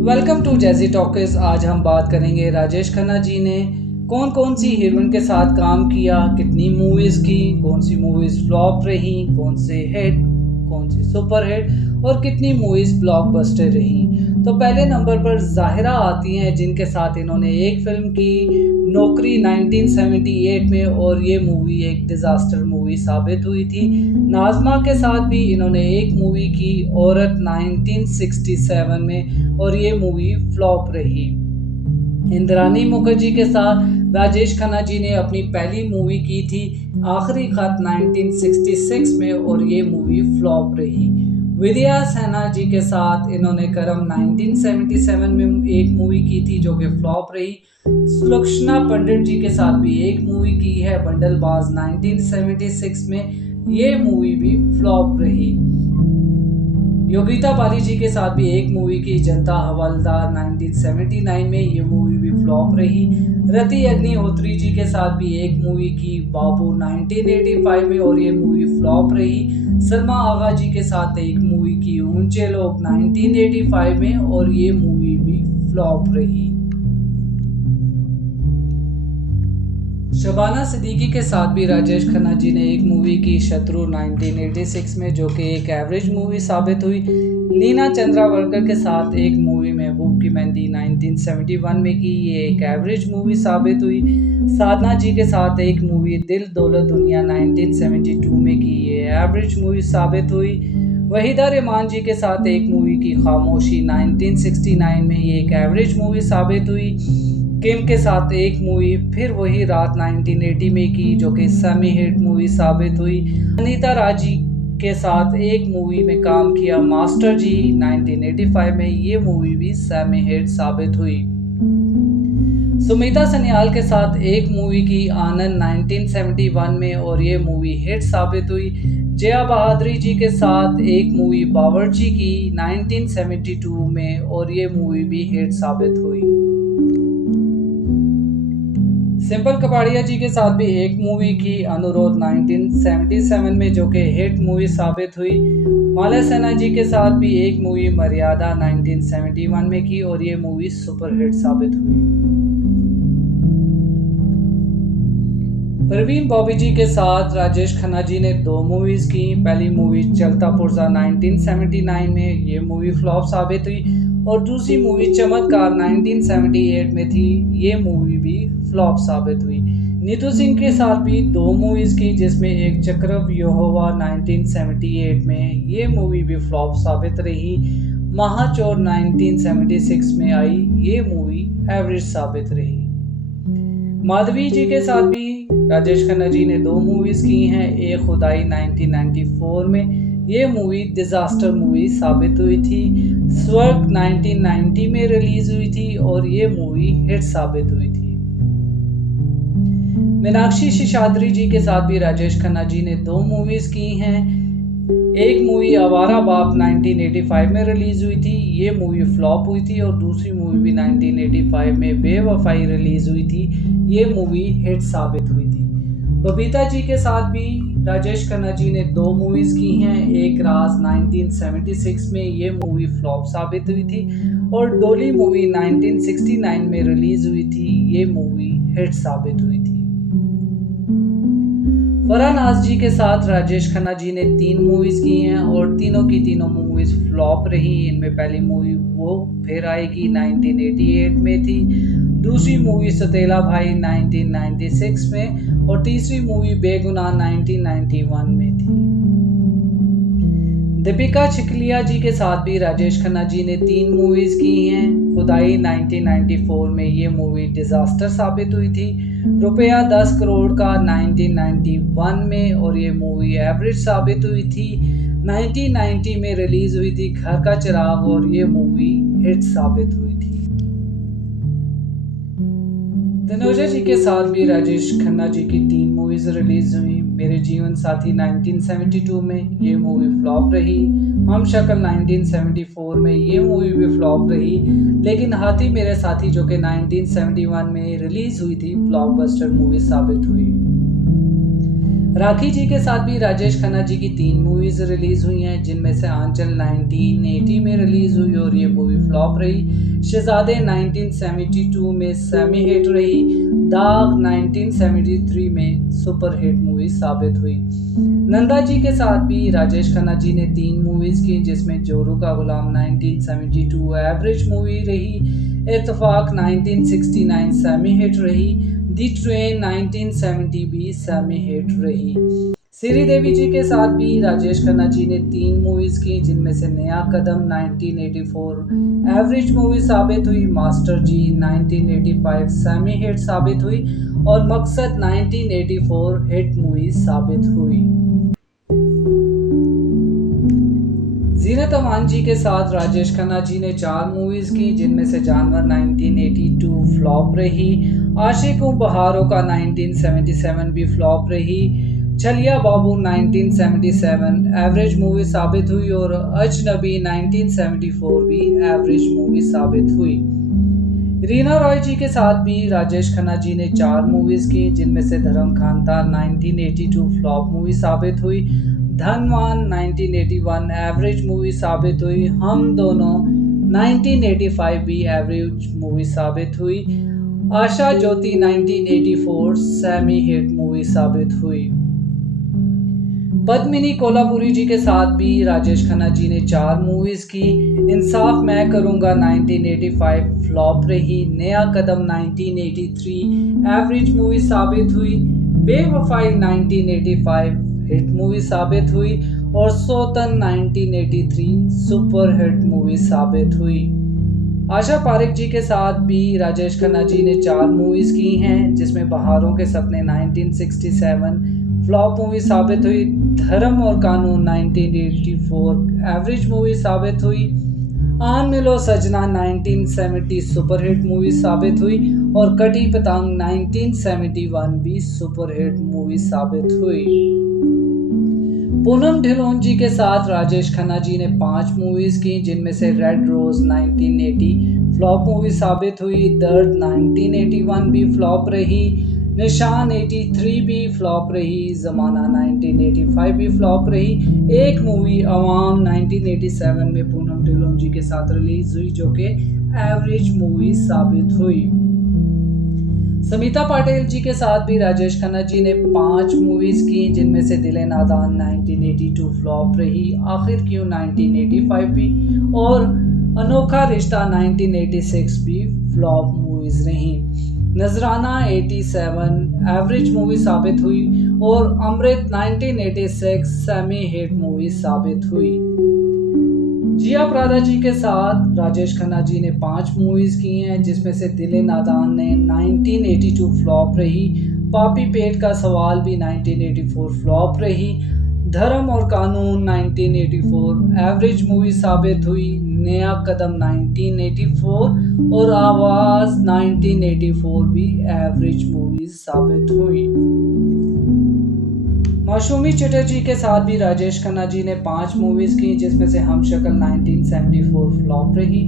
Welcome to jazzy talkies. आज हम बात करेंगे राजेश खन्ना जी ने कौन कौन सी हीरोइन के साथ काम किया, कितनी मूवीज़ की, कौन सी मूवीज़ फ्लॉप रही, कौन से हिट, कौन सी सुपर हिट और कितनी मूवीज़ ब्लॉकबस्टर रही। तो पहले नंबर पर ज़ाहिरा आती हैं, जिनके साथ इन्होंने एक फ़िल्म की नौकरी 1978 में, और ये मूवी एक डिज़ास्टर मूवी साबित हुई थी। नाज़मा के साथ भी इन्होंने एक मूवी की औरत 1967 में, और ये मूवी फ्लॉप रही। इंद्रानी मुखर्जी के साथ राजेश खन्ना जी ने अपनी पहली मूवी की थी आखिरी खत 1966 में, और ये मूवी फ्लॉप रही। विद्या सिन्हा जी के साथ इन्होंने करम 1977 में एक मूवी की थी जो कि फ्लॉप रही। सुलक्षणा पंडित जी के साथ भी एक मूवी की है बंडलबाज 1976 में, ये मूवी भी फ्लॉप रही। योगिता बाली जी के साथ भी एक मूवी की जनता हवलदार 1979 में, ये मूवी भी फ्लॉप रही। रति अग्निहोत्री जी के साथ भी एक मूवी की बाबू 1985 में, और ये मूवी फ्लॉप रही। सलमा आगा जी के साथ एक मूवी की ऊंचे लोग 1985 में, और ये मूवी भी फ्लॉप रही। शबाना सिद्दीकी के साथ भी राजेश खन्ना जी ने एक मूवी की शत्रु 1986 में, जो कि एक एवरेज मूवी साबित हुई। लीना चंद्रावरकर के साथ एक मूवी महबूब की मेहंदी 1971 में की, ये एक एवरेज मूवी साबित हुई। साधना जी के साथ एक मूवी दिल दौलत दुनिया 1972 में की, ये एवरेज मूवी साबित हुई। वहीदा रहमान जी के साथ एक मूवी की खामोशी 1969 में, ये एक एवरेज मूवी साबित हुई। किम के साथ एक मूवी फिर वही रात 1980 में की, जो कि सेमी हिट मूवी साबित हुई। अनीता राजी के साथ एक मूवी में काम किया मास्टर जी 1985 में, ये मूवी भी सेमी हिट साबित हुई। सुमिता सन्याल के साथ एक मूवी की आनंद 1971 में, और ये मूवी हिट साबित हुई। जया बहादुरी जी के साथ एक मूवी बावर्ची की 1972 में, और ये मूवी भी हिट साबित हुई। सिंपल कपाड़िया जी के साथ भी एक मूवी की अनुरोध 1977 में, जो कि हिट मूवी साबित हुई। माला सिन्हा जी के साथ भी एक मूवी मर्यादा 1971 में की, और ये मूवी सुपर हिट साबित हुई। परवीन बॉबी जी के साथ राजेश खन्ना जी ने दो मूवीज की। पहली मूवी चलता पुर्जा 1979 में, ये मूवी फ्लॉप साबित हुई, और दूसरी मूवी चमत्कार 1978 में थी, ये मूवी भी फ्लॉप साबित हुई। नीतू सिंह के साथ भी दो मूवीज की, जिसमें एक चक्रव यहोवा 1978 में, ये मूवी भी फ्लॉप साबित रही। महाचोर 1976 में आई, ये मूवी एवरेज साबित रही। माधवी जी के साथ भी राजेश खन्ना जी ने दो मूवीज की हैं। एक खुदाई 1994 में, ये मूवी डिजास्टर मूवी साबित हुई थी। स्वर्ग 1990 में रिलीज हुई थी, और ये मूवी हिट साबित हुई थी। मीनाक्षी शेषाद्री जी के साथ भी राजेश खन्ना जी ने दो मूवीज की हैं। एक मूवी आवारा बाप 1985 में रिलीज हुई थी, ये मूवी फ्लॉप हुई थी, और दूसरी मूवी भी 1985 में बेवफाई रिलीज हुई थी, ये मूवी हिट साबित हुई थी। बबीता जी के साथ भी राजेश खन्ना जी ने दो मूवीज की हैं। एक राज 1976 में, ये मूवी फ्लॉप साबित हुई थी, और डोली मूवी 1969 में रिलीज हुई थी, ये मूवी हिट साबित हुई थी। फरहान नाज जी के साथ राजेश खन्ना जी ने तीन मूवीज की हैं, और तीनों की तीनों मूवीज फ्लॉप रही। इनमें पहली मूवी वो फिर आएगी 1988 में थी, दूसरी मूवी सतेला भाई 1996 में, और तीसरी मूवी बेगुनाह 1991 में थी। दीपिका चिकलिया जी के साथ भी राजेश खन्ना जी ने तीन मूवीज की हैं। खुदाई 1994 में, ये मूवी डिजास्टर साबित हुई थी। रुपया 10 करोड़ का 1991 में, और ये मूवी एवरेज साबित हुई थी। 1990 में रिलीज हुई थी घर का चिराग, और ये मूवी हिट साबित हुई थी। तनुजा जी के साथ भी राजेश खन्ना जी की तीन मूवीज रिलीज हुई। मेरे जीवन साथी 1972 में, ये मूवी फ्लॉप रही। हम शक्ल 1974 में, ये मूवी भी फ्लॉप रही। लेकिन हाथी मेरे साथी, जो कि 1971 में रिलीज हुई थी, ब्लॉकबस्टर मूवी साबित हुई। राखी जी के साथ भी राजेश खन्ना जी की 3 मूवीज रिलीज हुई हैं, जिनमें से आंचल 1980 में रिलीज हुई और ये मूवी फ्लॉप रही। शहजादे 1972 में सेमी हिट रही। दाग 1973 में सुपर हिट मूवी साबित हुई। नंदा जी के साथ भी राजेश खन्ना जी ने 3 मूवीज की, जिसमें जोरू का गुलाम 1972 एवरेज मूवी रही। इत्तेफाक 1969 सेमी हिट रही। दी ट्रेन 1970 भी सेमी हिट रही। श्री देवी जी के साथ भी राजेश खन्ना जी ने 3 मूवीज की, जिनमें से नया कदम 1984 एवरेज मूवी साबित हुई। मास्टर जी 1985 सेमी हिट साबित हुई और मकसद 1984 हिट मूवी साबित हुई। जीनत अमान जी के साथ राजेश खन्ना जी ने 4 मूवीज की, जिनमें से जानवर 1982 फ्लॉप रही। आशिकों बहारों का 1977 भी फ्लॉप रही। छलिया बाबू 1977 एवरेज मूवी साबित हुई और अजनबी 1974 भी एवरेज मूवी साबित हुई। रीना रॉय जी के साथ भी राजेश खन्ना जी ने 4 मूवीज की, जिनमें से धर्म खानदार 1982 फ्लॉप मूवी साबित हुई। धनवान 1981 एवरेज मूवी साबित हुई। हम दोनों 1985 भी एवरेज मूवी साबित हुई। आशा ज्योति 1984 सेमी हिट मूवी साबित हुई। पद्मिनी कोल्हापुरी जी के साथ भी राजेश खन्ना जी ने 4 मूवीज की। इंसाफ मैं करूंगा 1985 फ्लॉप रही। नया कदम 1983 एवरेज मूवी साबित हुई। बेवफाई 1985 हिट मूवी साबित हुई और सोतन 1983 सुपर हिट मूवी साबित हुई। आशा पारेख जी के साथ भी राजेश खन्ना जी ने 4 मूवीज की हैं, जिसमें बहारों के सपने 1967 फ्लॉप मूवी साबित हुई। धर्म और कानून 1984 एवरेज मूवी साबित हुई। आन मिलो सजना 1970 सुपर हिट मूवी साबित हुई और कटी पतंग 1971 भी सुपर हिट मूवी साबित हुई। पूनम ढिलोन जी के साथ राजेश खन्ना जी ने 5 मूवीज की, जिनमें से रेड रोज 1980 फ्लॉप मूवी साबित हुई। दर्द 1981 भी फ्लॉप रही। निशान 83 भी फ्लॉप रही। जमाना 1985 भी फ्लॉप रही। एक मूवी अवाम 1987 में पूनम ढिलोन जी के साथ रिलीज हुई, जो कि एवरेज मूवी साबित हुई। समीता पाटिल जी के साथ भी राजेश खन्ना जी ने 5 मूवीज की, जिनमें से दिले नादान 1982 फ्लॉप रही। आखिर क्यों 1985 भी और अनोखा रिश्ता 1986 भी फ्लॉप मूवीज रही। नजराना 87 एवरेज मूवी साबित हुई और अमृत 1986 सेमी हिट मूवी साबित हुई। जिया प्रादा जी के साथ राजेश खन्ना जी ने 5 मूवीज की हैं, जिसमें से दिले नादान ने 1982 फ्लॉप रही। पापी पेट का सवाल भी 1984 फ्लॉप रही। धर्म और कानून 1984 एवरेज मूवी साबित हुई। नया कदम 1984 और आवाज 1984 भी एवरेज मूवी साबित हुई। मासूमी चटर्जी के साथ भी राजेश खन्ना जी ने 5 मूवीज की, जिसमें से हम शक्ल 1974 फ्लॉप रही।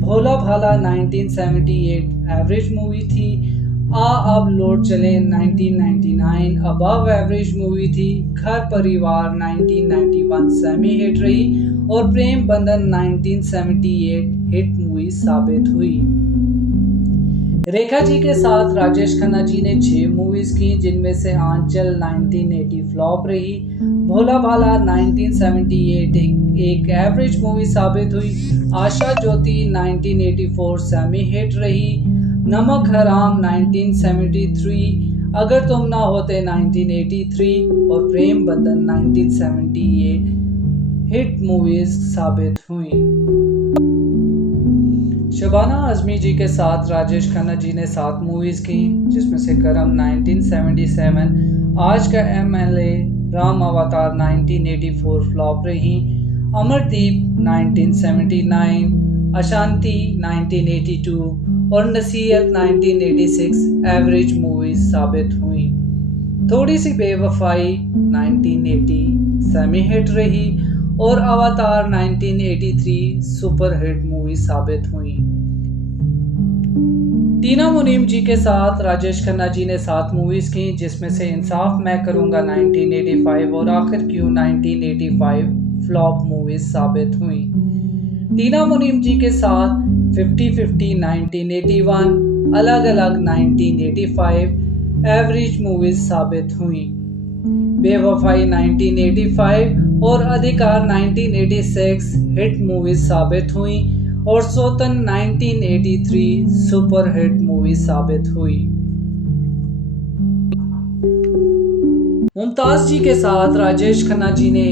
भोला भाला 1978 एवरेज मूवी थी। आ अब लौट चले 1999 अबव एवरेज मूवी थी। घर परिवार 1991 सेमी हिट रही और प्रेम बंधन 1978 हिट मूवी साबित हुई। रेखा जी के साथ राजेश खन्ना जी ने 6 मूवीज की, जिनमें से आंचल 1980 फ्लॉप रही। भोला भाला 1978 एक एवरेज मूवी साबित हुई। आशा ज्योति 1984 सेमी हिट रही। नमक हराम 1973, अगर तुम ना होते 1983 और प्रेम बंधन 1978 हिट मूवीज साबित हुई। शबाना आजमी जी के साथ राजेश खन्ना जी ने 7 मूवीज की, जिसमें से करम 1977, आज का एमएलए, राम अवतार 1984 फ्लॉप रही। अमरदीप 1979, अशांति 1982 और नसीहत 1986 एवरेज मूवीज साबित हुई। थोड़ी सी बेवफाई 1980 सेमी हिट रही और अवतार 1983 सुपर हिट मूवी साबित हुई। टीना मुनीम जी के साथ राजेश खन्ना जी ने 7 मूवीज़ की, जिसमें से इंसाफ मैं करूँगा 1985 और आखिर क्यों 1985 फ्लॉप मूवीज़ साबित हुई। टीना मुनीम जी के साथ 50-50 1981, अलग अलग 1985 एवरेज मूवीज़ साबित हुई। बेवफाई 1985 और अधिकार 1986 हिट मूवीज़ साबित हुई और सोतन 1983 सुपर हिट मूवी साबित हुई। मुमताज़ जी के साथ राजेश खन्ना जी ने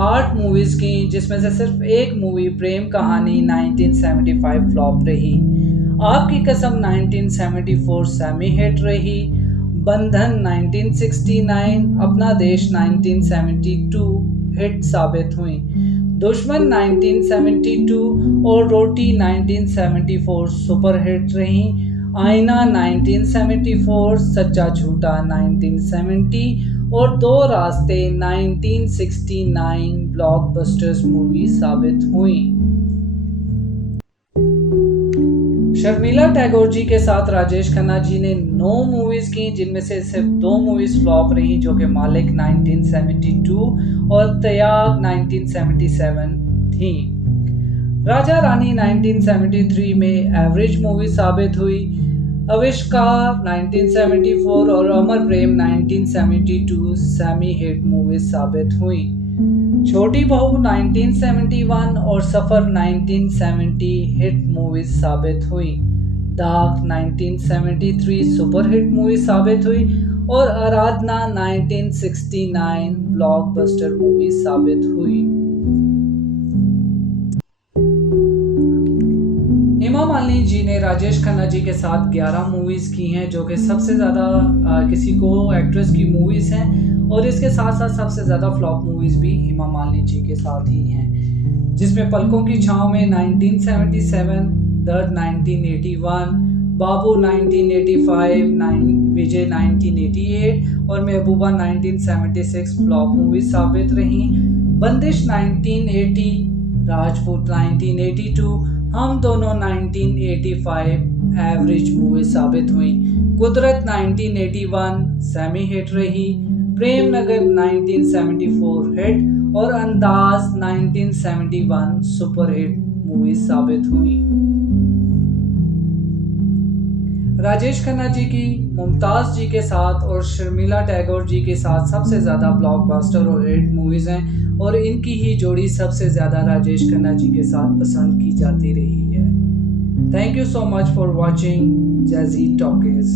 8 मूवीज़ की, जिसमें से सिर्फ एक मूवी प्रेम कहानी 1975 फ्लॉप रही। आपकी कसम 1974 सेमी हिट रही। बंधन 1969, अपना देश 1972 हिट साबित हुई। दुश्मन 1972 और रोटी 1974 सुपर हिट रही। आईना 1974, सच्चा झूठा 1970 और दो रास्ते 1969 ब्लॉकबस्टर्स मूवी साबित हुई। शर्मिला टैगोर जी के साथ राजेश खन्ना जी ने 9 मूवीज़ की, जिनमें से सिर्फ 2 मूवीज़ फ्लॉप रही, जो कि मालिक 1972 और त्याग 1977 थी। राजा रानी 1973 में एवरेज मूवी साबित हुई। आविष्कार 1974 और अमर प्रेम 1972 सेमी हिट मूवी साबित हुई। छोटी बहू 1971 और सफ़र 1970 हिट मूवी साबित हुई। दाग 1973 सुपर हिट मूवी साबित हुई और आराधना 1969 ब्लॉकबस्टर मूवी साबित हुई। हेमा मालिनी जी ने राजेश खन्ना जी के साथ 11 मूवीज़ की हैं, जो कि सबसे ज़्यादा किसी को एक्ट्रेस की मूवीज़ हैं, और इसके साथ साथ सबसे ज़्यादा फ्लॉप मूवीज़ भी हेमा मालिनी जी के साथ ही हैं, जिसमें पलकों की छाँव में 1977, दर्द 1981, बाबू 1985, विजय 1988 और महबूबा 1976 फ्लॉप मूवी साबित रहीं। बंदिश 1980, राजपूत 1982, हम दोनों 1985 एवरेज मूवी साबित हुई। कुदरत 1981 सेमी हिट रही। प्रेम नगर 1974 हिट और अंदाज 1971 सुपर हिट मूवी साबित हुई। राजेश खन्ना जी की मुमताज़ जी के साथ और शर्मिला टैगोर जी के साथ सबसे ज़्यादा ब्लॉकबस्टर और हिट मूवीज़ हैं, और इनकी ही जोड़ी सबसे ज़्यादा राजेश खन्ना जी के साथ पसंद की जाती रही है। Thank you so much for watching Jazzy talkies.